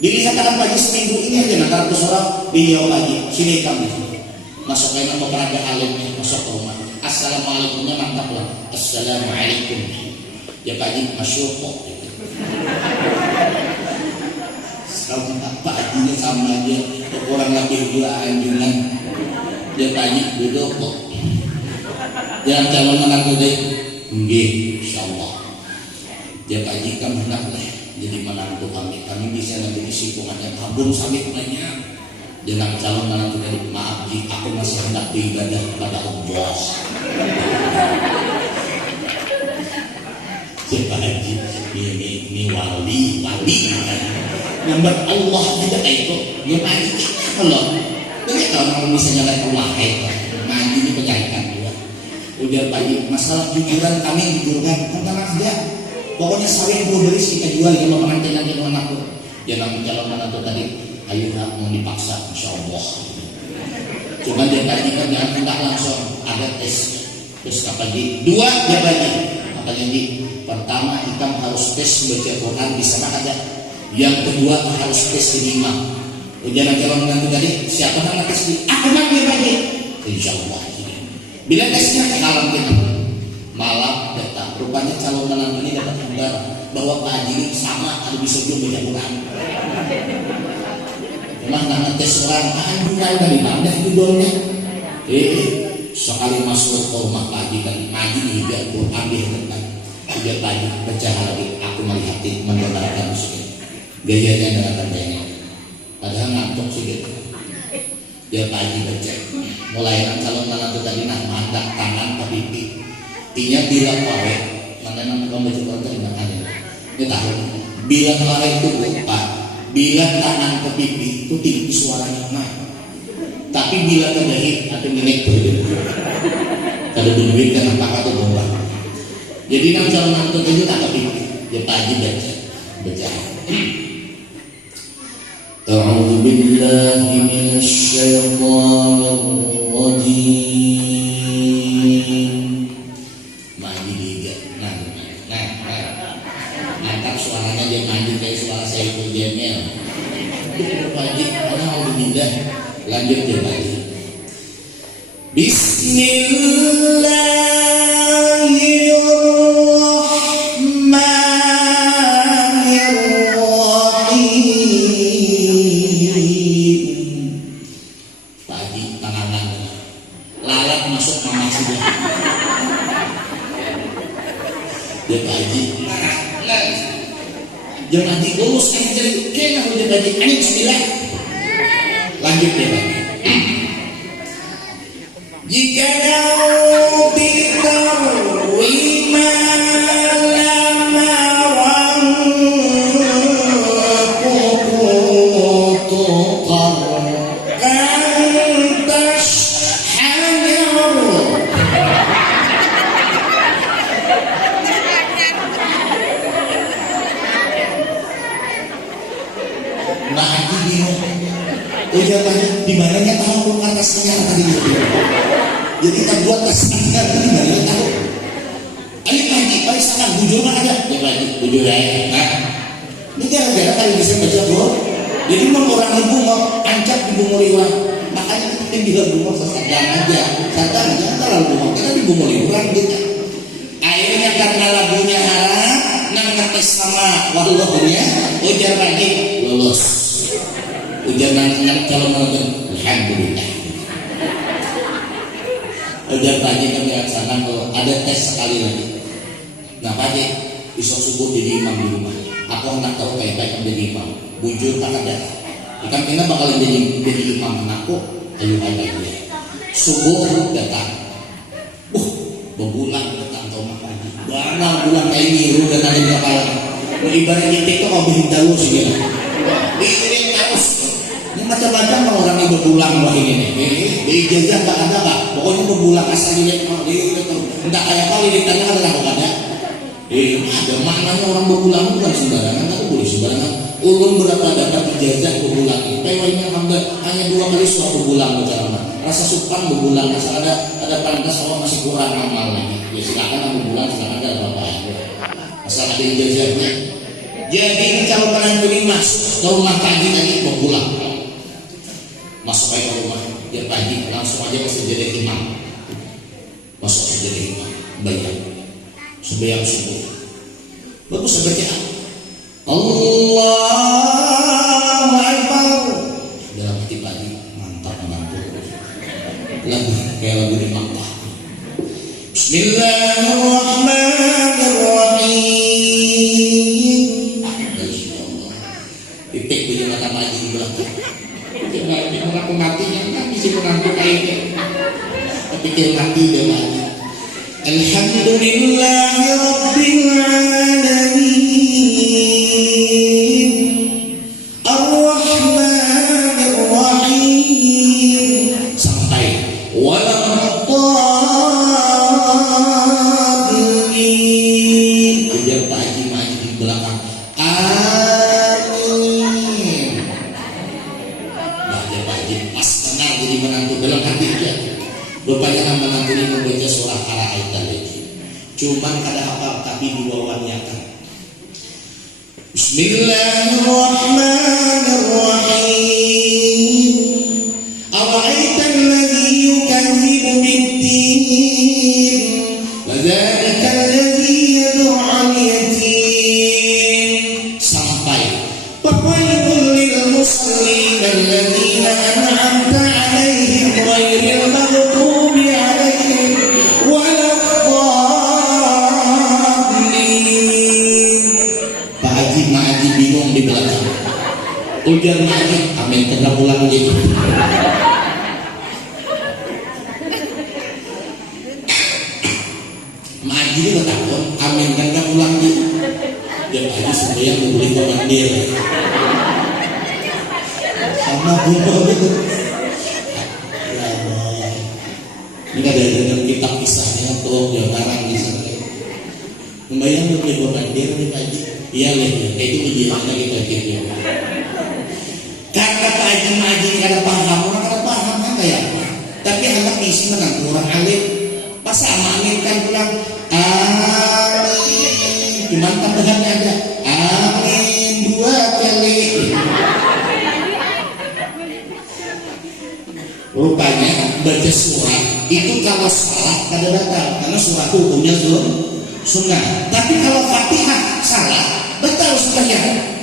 Dilihat akan Pak Haji seminggu ini aja nak ke surau di Riau Pak Haji. Sini kami masuk ke nama peraga alimnya, masuk ke rumah. Assalamualaikumnya mantap lah. Assalamualaikum. Ya Pak Haji masyukur. Sama Pak Haji sama aja, kurang lebih 2 anjungan. Dia tanya duduk kok jangan calon menantu deh nggih insyaallah dia kaji kamu hendak jadi menantu kami bisa nanti disipungan yang kabun samit banyak dengan calon menantu dari maaf ji aku masih hendak beribadah kepada Allah. Siapa haji ini wali nomor Allah tidak itu dia haji kalau kalau misalnya ada wahai mandi ini penyaikan juga. Udah pagi masalah jujuran kami jujurkan tentang dia. Pokoknya sawit dulu beris kita jual ya pengantin nanti mau aku. Jangan calon menantu tadi ayo mau dipaksa insyaallah. Cuma dia tadi kan jangan hendak langsung ada tes apa di 2 dia bagi apa jadi pertama kita harus tes baca Quran di sana ada. Yang kedua harus tes lima. Ujian calon menantu tadi siapa nama tes di akan dia bagi insyaallah. Bila tesnya haram kita malam datang rupanya calon menantu ini dapat kabar bahwa Pak Haji ini sama ada bisa juga baca Quran. Memang nama tes orang anjuran dari mana judulnya sekali masuk ke rumah Pak Haji kan Haji juga Quran dia tentang ujian Pak Haji baca lagi aku melihat mendengarkan musiknya gayanya dengan tandanya padahal ngantuk sih gitu. Dia Pak Haji baca mulai calon menantu tadi nah mandak tangan ke pipi tinya bila kore mana nanti kamu baca Quran tadi makan ini tahu bila kore itu Pak bila tangan ke pipi itu tinggi suaranya naik tapi bila ke dahi ada milik kada duit kan apa kata bomba jadi nang calon menantu tadi tak ke pipi dia Pak Haji baca أعوذ بالله من الشيطان الرجيم. Mandi juga, angkat suaranya dia mandi kayak suara saya itu Jamil. Pagi, alhamdulillah, lanjut dia mandi. Dia kaji, jangan diurus kan jadi kena udah bagi ini bismillah. Lanjut deh Pak. Jika kau diterima lamaran kutukan kantas hanyar. Nah Haji bingung. Jawabannya di mananya tahu atasnya tadi itu. Jadi kita buat tasbihnya di mana tahu. Ayo Haji, baik sangat bujur mana ada? Ya Haji, bujur ya. Nah, ini gara-gara kali bisa baca bro. Jadi mengurangi bunga, ancap di bunga liwat. Makanya kita bilang bunga sesadar aja, sadar jangan terlalu bunga. Kita di bunga liwat gitu. Akhirnya karena lagunya haram, nang ngetes sama wallahnya, ujar Haji lulus. Ujar nang calon nonton, alhamdulillah. Udah Haji kami laksanakan kalau ada tes sekali lagi. Nah Haji besok subuh jadi imam di rumah. Aku nak tahu kayak baik jadi imam. Bujur tak ada. Ikan kita bakalan jadi imam anakku. Ayo aja dia. Subuh datang. Berbulan datang tahu mak Haji. Barang bulan kayak biru datang di kepala. Ibaratnya TikTok kau bikin tahu sih ya. Ini terus. Ini macam-macam kalau orang yang berpulang wah ini nih. Di ijazah tak ada Pak. Pokoknya berpulang asal dilihat dia udah tahu. Entah kayak kali ditanya ada lakukannya. Ada maknanya orang berpulang bukan sembarangan, tapi boleh sembarangan. Ulun berapa dapat ijazah berpulang. Pewainya hanya 2 kali suatu berpulang bicara. Rasa supan berpulang, rasa ada pantas orang masih kurang amal lagi. Ya silakan berpulang, silakan ada apa-apa. Asal ada ijazahnya. Jadi kalau kalian beli masuk ke rumah pagi tadi berpulang. Masuk aja ke rumah dia pagi langsung aja ke sejadah imam, masuk sejadah imam bayar sembahyang subuh bagus baca Allahu Akbar dalam hati pagi mantap lagu kayak lagu di Makkah. Bismillahirrahmanirrahim. Insyaallah pipik punya mata pagi di belakang. Nanti mengaku matinya kan bisa mengaku kayaknya pikir mati dia mati. Alhamdulillahi Rabbil Alamin Ar-Rahmanir Rahim sampai waladdallin. Ujar Pak Haji maju di belakang. Dalam hati dia berpanjangan menantu ini membaca surah Al-Aital itu. Cuman kada hafal tapi diwawanyakan. Bismillahirrahmanirrahim. Ara'aital ladzi yukadzibu bid-din wa dzalika alladzi yad'u al-yatim sampai fawailul lil musallin alladzina an'amta ghairil maghdubi 'alaihim waladdallin. Pak Haji Mak Haji bingung di belakang. Ujar Mak Haji, amin kena pulang gitu. Mak Haji ini bertakon, amin kena pulang gitu. Dia Pak Haji sembahyang boleh komandir. Sama bunga gitu. Ini ada dalam kitab kisahnya tuh yang karang di sana. Membayang lebih bukan dia nih Pak Haji. Iya lihat kayak itu ujiannya kita gitu. Karena Pak Haji Maji kada paham orang kada paham kan kayak apa. Tapi anak isi menang orang alim. Pas amanin kan pulang amin. Cuman tambahannya ada amin 2 kali. Rupanya baca surat itu kalau salah kada batal karena surat hukumnya sunnah. Tapi kalau Fatihah salah batal sembahyang.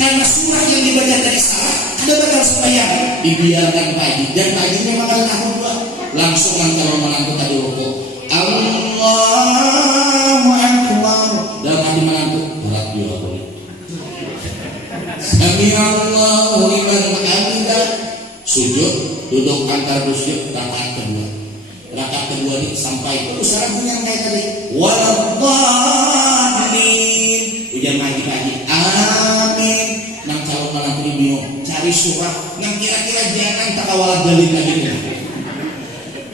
Karena surat yang dibaca dari salah kada batal sembahyang. Dibiarkan pagi dan pagi memang ada tahun 2 langsung kalau menantu tadi rukuk Allahu Akbar dalam hati menantu berat juga boleh. sujud, duduk angkat sujud, rakaat kedua. Rakaat kedua ini sampai terus bunyi yang kayak tadi. Waladhdallin. Ujian pagi-pagi. Amin. Nang calon malam ini bingung. Cari surah. Nang kira-kira jangan tak waladhdallin lagi.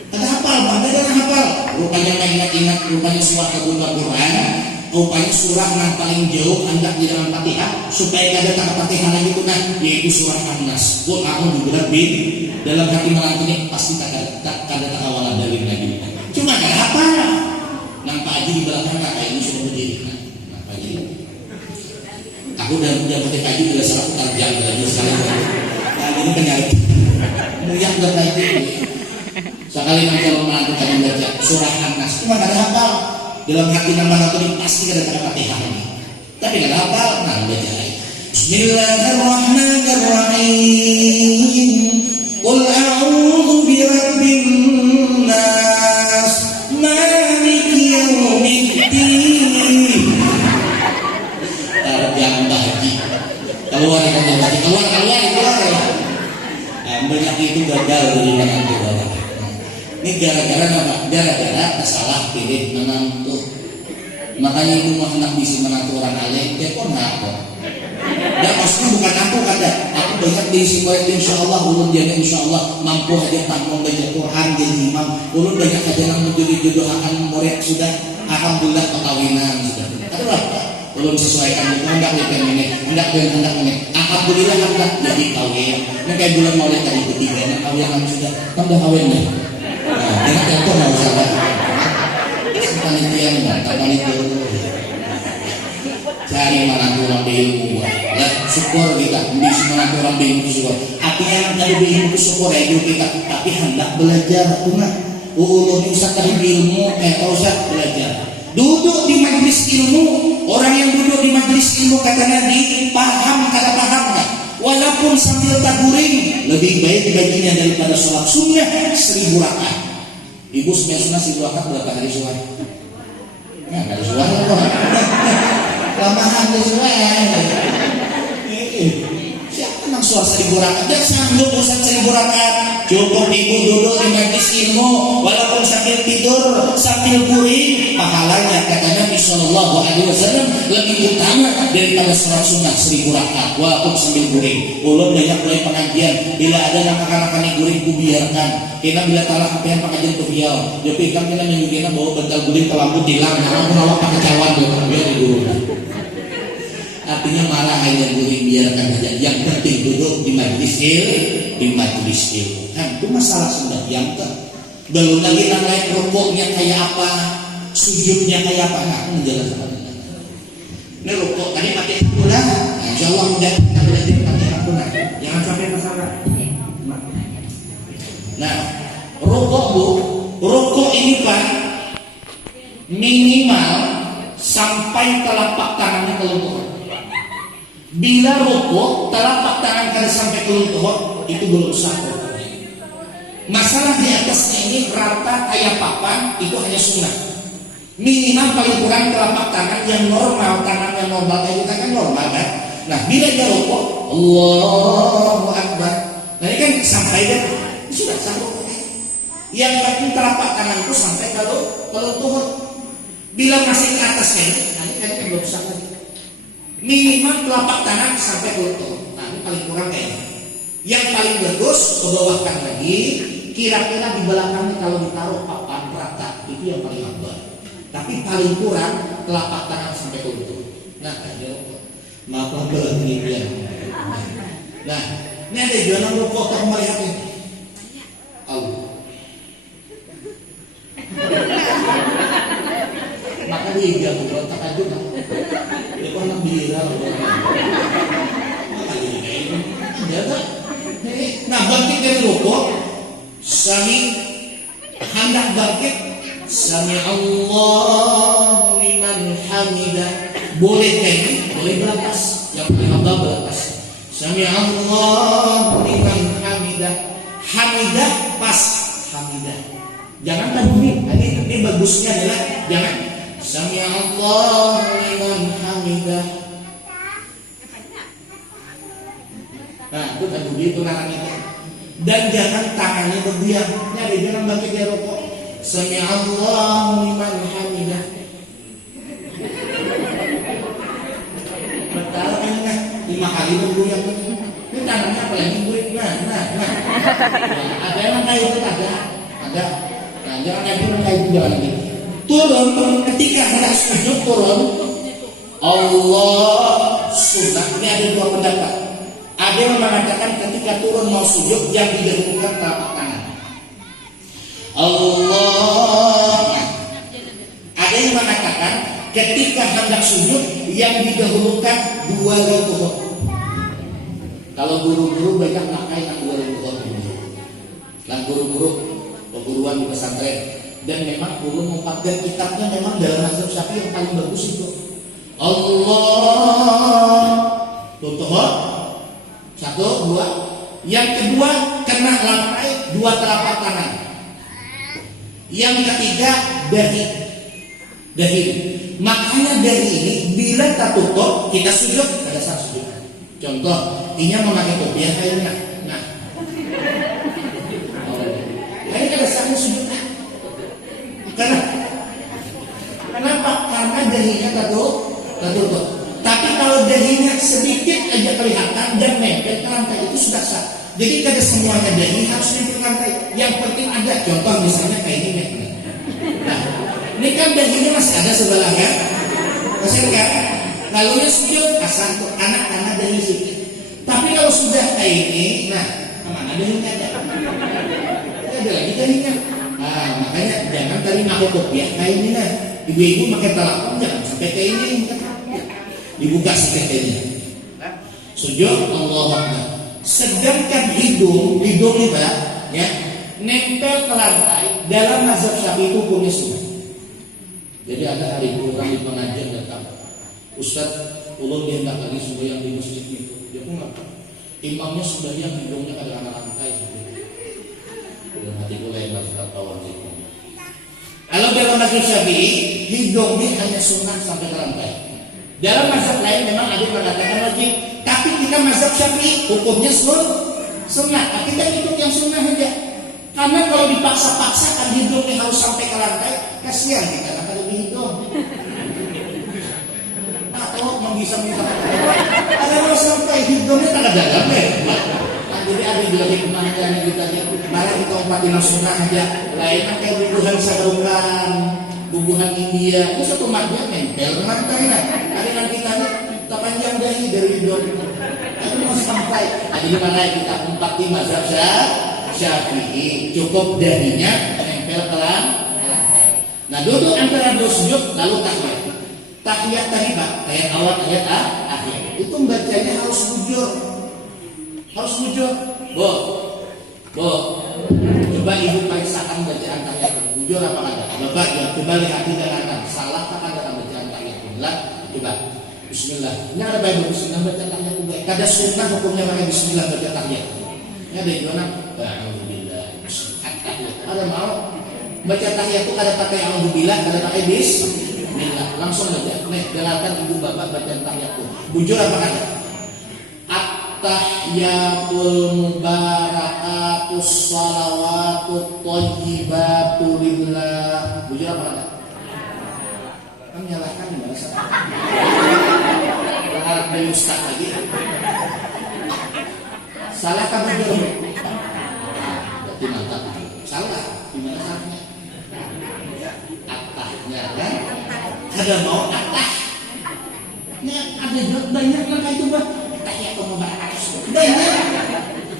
Ada hafal, ada hafal. Rupanya ingat-ingat, rupanya surah kedua Quran. Rupanya surah yang paling jauh hendak di dalam Fatihah supaya kada tak Fatihah lagi itu nah yaitu surah An-Nas. Qul a'udzu birabbin dalam hati malam ini pasti tak kada awal dari lagi. Cuma kada apa? Nang Pak Haji di belakang kakak ini sudah berdiri. Nah, Pak Haji. Aku udah dapat Haji udah salah tarjam lagi sekali. Nah, ini penyakit. Muyak udah itu. Sekali nang kalau melakukan baca surah An-Nas cuma kada hafal. Dalam hati nama ini pasti ada Fatihah ini. Tapi nggak hafal, nah baca. Bismillahirrahmanirrahim. Qul a'udzu birabbin nas, maliki yaumiddin. Tarjam Haji. Keluar. Banyak itu gagal dari mana itu. Ini gara-gara apa? Gara-gara salah pilih menantu. Makanya itu mah hendak bisa menantu orang alim, dia pun ngapa? Dan maksudnya bukan aku kada. Aku banyak diisi murid insya Allah, ulun jaga insya Allah mampu aja tanggung baca Quran jadi imam. Ulun banyak aja yang menjodoh akan murid sudah. Alhamdulillah perkawinan sudah. Adalah ulun sesuaikan itu hendak ini. Alhamdulillah hendak jadi kawin. Ini kayak bulan Maulid tadi ketiga, kawin sudah. Tambah kawin nih. Nah, jangan telepon nggak usah pak. Panitia nggak, panitia cari menantu orang berilmu buat. Lah syukur kita, bisa menantu orang berilmu syukur. Artinya yang dari berilmu syukur ya itu kita, tapi hendak belajar. Cuma ulun usah cari ilmu, usah belajar. Duduk di majelis ilmu, orang yang duduk di majelis ilmu kata Nabi paham kada paham kan? Walaupun sambil taburing lebih baik baginya daripada sholat sunnah 1000 rakaat. Ibu sunnah 1000 rakaat berapa hari sunnah? Nah, hari sunnah apa? Lamahan hari sunnah. Siapa nang sholat 1000 rakaat? Dan sanggup usaha 1000 rakaat. Cukup ibu duduk di majelis ilmu, walaupun sambil tidur, sambil guring, pahalanya kata Nabi Sallallahu Alaihi Wasallam lebih utama daripada sholat sunnah 1000 rakaat. Walaupun sambil guring, ulun banyak mulai pengajian. Bila ada yang akan guring, ku biarkan. Kita bila talah kepengen pengajian ke Riau, jadi kami kita menyuguhkan bawa bantal guring ke lampu tilang, karena menolak pakai cawan tuh, biar di guru. Artinya marah hanya guring biarkan aja. Yang penting duduk di majelis ilmu. Kan itu masalah sudah yang belum lagi namanya rukuknya kayak apa, sujudnya kayak apa, nggak menjelaskan. Ini rukuk tadi pakai pula, insya Allah mudah kita belajar pakai pula, jangan sampai masalah. Nah, rukuk ini Pak minimal sampai telapak tangannya keluar. Bila rukuk telapak tangan kada sampai keluar, itu belum sah. Masalah di atasnya ini rata kayak papan, itu hanya sunnah. Minimal paling kurang telapak tangan yang normal, tangan yang normal kayak kita kan normal kan. Nah bila dia rukuk, Allahu Akbar. Nah ini kan sampai dia sudah sanggup. Yang penting telapak tangan itu sampai kalau tuhur. Bila masih ke atasnya ini, nah ini kan belum sah lagi. Minimal telapak tangan sampai tuhur. Nah ini paling kurang kayaknya. Yang paling bagus ke bawahkan lagi. Kira-kira di belakangnya kalau ditaruh papan rata itu yang paling abal. Tapi paling kurang telapak tangan sampai ke lutut. Nah, maaf ini dia. Nah, ini ada jualan rokok tak melihat ini. Allah. Maka dia buat tak aja kan. Dia pun nak bira. Nah, bangkit dari rokok. Sami hendak bangkit, Sami Allah liman hamidah. Boleh kayak ini, boleh beratas. Yang paling abal beratas. Sami Allah liman hamidah. Hamidah pas hamidah. Jangan tanggungin. Ini bagusnya adalah jangan Sami Allah liman hamidah. Nah, itu tanggungin itu namanya. Dan jangan tangannya bergoyang. Nyari jangan bangkit dari rokok. Sami'allahu liman hamidah. Betul kan? 5 kali bergoyang. Ini tangannya apa lagi burik? Nah. Ada yang kayak itu ada. Nah, jangan kayak itu jangan lagi. Turun ketika hendak sujud turun. Allah sunnah. Ini ada 2 pendapat. Ada yang mengatakan ketika turun mau sujud yang didahulukan telapak tangan. Allah. Ada yang mengatakan ketika hendak sujud yang didahulukan 2 lutut. Kalau guru-guru banyak pakai 2 lutut. Dan guru-guru perguruan di pesantren dan memang guru mempakai kitabnya memang dalam mazhab Syafi'i yang paling bagus itu. Allah. Tutup. 1, 2. Yang kedua kena lantai 2 telapak tangan. Yang ketiga dahi. Makanya dahi ini bila tak tutup kita sujud pada saat sujud. Contoh, Inya memakai topi yang kayaknya. Nah, ini pada saat sujud. Kenapa? Karena dahinya tak tutup. Tapi kalau dahinya sedikit aja kelihatan dan nempel ke lantai itu sudah sah. Jadi kada semuanya dahi harus nempel ke lantai. Yang penting ada contoh misalnya kayak ini. Nah, ini kan dahinya masih ada sebelah kan? Masih kan? Kalau sujud asal untuk anak-anak dahi sedikit. Tapi kalau sudah kayak ini, nah kemana dahinya ada? Ada lagi dahinya. Nah, makanya jangan tadi pakai kopiah kayak ini nah. Ibu-ibu pakai telepon jangan sampai kayak ini. Dibuka sedikitnya. Sujud Allah Akbar. Sedangkan hidung ini ya nempel ke lantai dalam mazhab Syafi'i itu hukumnya sunnah. Jadi ada hari orang di pengajian datang, Ustaz, ulun dia hendak lagi sembahyang di masjid itu. Dia pun apa? Imamnya sembahyang hidungnya ke dalam lantai. Dan hati mulai mazhab tawajikum. Kalau dalam mazhab Syafi'i hidungnya hanya sunnah sampai ke lantai. Dalam mazhab lain memang ada yang mengatakan wajib, tapi kita mazhab Syafi'i hukumnya sunnah. Kita ikut yang sunnah saja. Karena kalau dipaksa-paksakan hidungnya harus sampai ke lantai, kasihan kita akan lebih hidung. Atau bisa ada orang sampai hidungnya tak ada dalam deh. Nah, jadi ada juga hikmahnya yang kita malah kita umpatin sunnah aja. Lainnya kayak bubuhan sarungan, bubuhan India, itu satu matnya nempel ke lantai nah. Ada yang kita tak panjang dari hidung. Itu masih sampai. Jadi mana kita umpat di mazhab Syafi'i cukup dahinya nempel ke lantai. Nah duduk antara 2 sujud lalu tahiyat. Tahiyat tadi Pak, ayat awal ayat akhir. Itu bacanya harus bujur. Bo. Coba ibu periksakan bacaan tahiyat bujur apa kata? Bapak ya, coba lihat tidak kata. Salah tak ada bacaan tahiyat. Coba. Bismillah. Ini ada baik bismillah baca tahiyat. Kada sunnah hukumnya pakai bismillah baca tahiyat. Ini ada yang mana? Alhamdulillah. Ada mau baca tahiyat itu kada pakai alhamdulillah, kada pakai bismillah. Langsung aja. Nih, dengarkan ibu bapak baca tahiyat itu. Bujur apa kata? At-tahiyatul mubarakatus salawatut thayyibatu lillah. Bujur apa kata? Kan nyalahkan gimana sih? Berharap dari ustaz lagi. Salah kan bujur? Berarti mantap. Salah. Gimana salahnya? At-tahnya kan? Kada mau at-tah. Ini ada banyak yang kayak itu Pak. Tahiyatul mubarakatus. Banyak.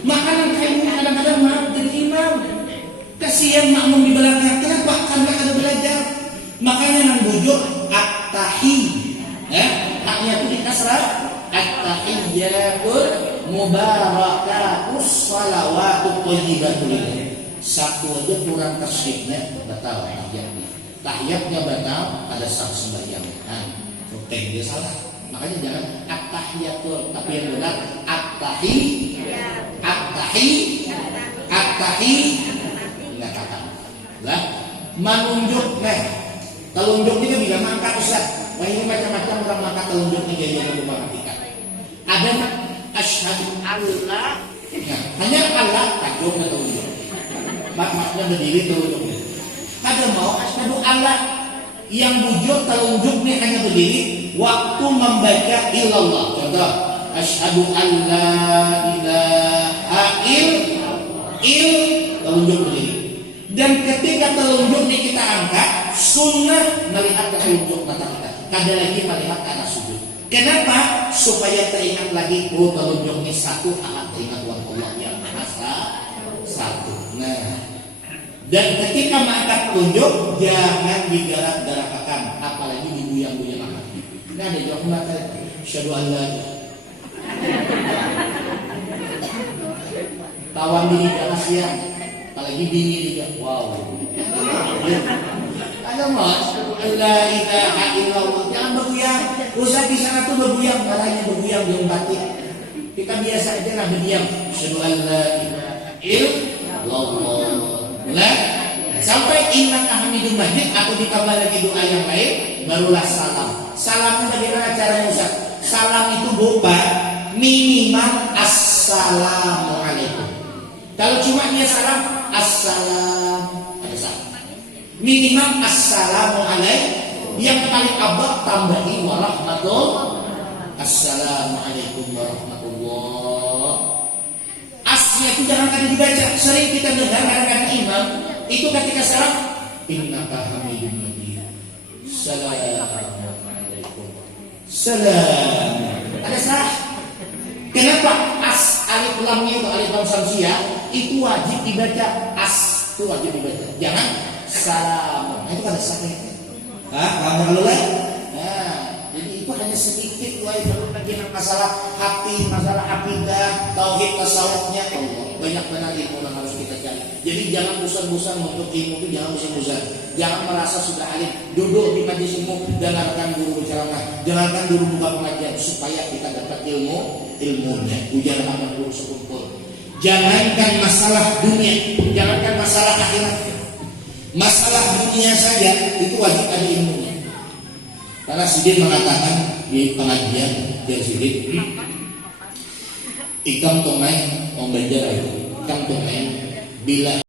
Makanan kayak ini kadang-kadang maaf jadi imam. Kasihan makmum di belakang. Kenapa? Karena ada belajar. Makanya nang bujur at-tahi. Haknya itu di kasrah. At-tahiyyatul mubarakatus salawatut thayyibatul lillah. Satu aja kurang tasydidnya batal tahiyatnya. Tahiyatnya batal pada saat sembahyang. Nah, dia salah. Makanya jangan at-tahiyatul, tapi yang benar at-tahi. Enggak kata. Lah, menunjuk telunjuk ini bila mangkat Ustaz. Wah ini macam-macam orang mangkat telunjuk ini jadi perhatikan. Ada asyhadu alla Nah, hanya Allah takut atau tidak. Maknya berdiri telunjuk. Kada mau asyhadu Allah yang bujur telunjuk nih hanya berdiri waktu membaca illallah. Contoh, asyhadu alla ilaha telunjuk berdiri. Dan ketika telunjuk ini kita angkat, sunnah melihat ke telunjuk mata kita. Kada lagi melihat ke arah sujud. Kenapa? Supaya teringat lagi, oh telunjuk ini satu, akan teringat Allah yang Maha Satu. Nah, dan ketika mengangkat telunjuk, jangan digarak-garakkan, apalagi diguyang-guyang. Nah, ada jawab mata, asyhadu an la ilaha. Tawan diri dalam siang, apalagi bini juga. Wow. Ada mas, la ilaha illallah. Jangan bergoyang. Usah di sana tuh bergoyang, barangnya bergoyang di batin. Kita biasa aja lah berdiam. Asyhadu an la ilaha illallah. Mulai sampai innaka hamidum majid atau ditambah lagi doa yang lain, barulah salam. Salamnya bagaimana caranya Ustaz? Salam itu berupa minimal assalamualaikum. Kalau cuma dia salam assalam, ada salam. Minimal assalamualaikum. Yang paling abad tambahi warahmatullah. Assalamualaikum warahmatullah. Asnya itu jangan kali dibaca. Sering kita dengar kadang-kadang imam itu ketika salam innaka hamidum majid. Assalamualaikum. Salam. Ada salah. Kenapa? As alif lamnya itu alif lam samsiah itu wajib dibaca. As itu wajib dibaca. Jangan salam. Nah, itu ada salah. Kalau jadi itu hanya sedikit baru lagi masalah hati, masalah akidah, tauhid, tasawufnya. Banyak benar ilmu yang harus kita cari. Jadi jangan bosan-bosan untuk ilmu itu, jangan bosan-bosan. Jangan merasa sudah alim. Duduk di majelis ilmu, dengarkan guru berceramah, dengarkan guru buka pengajian supaya kita dapat ilmunya. Ujar amal guru sekumpul. Jangankan masalah dunia, jangankan masalah akhirat. Masalah dunia saja itu wajib ada ilmunya. Karena Sidin mengatakan di pengajian dia Sidin, ikam tongai orang belajar itu, ikam tongai bila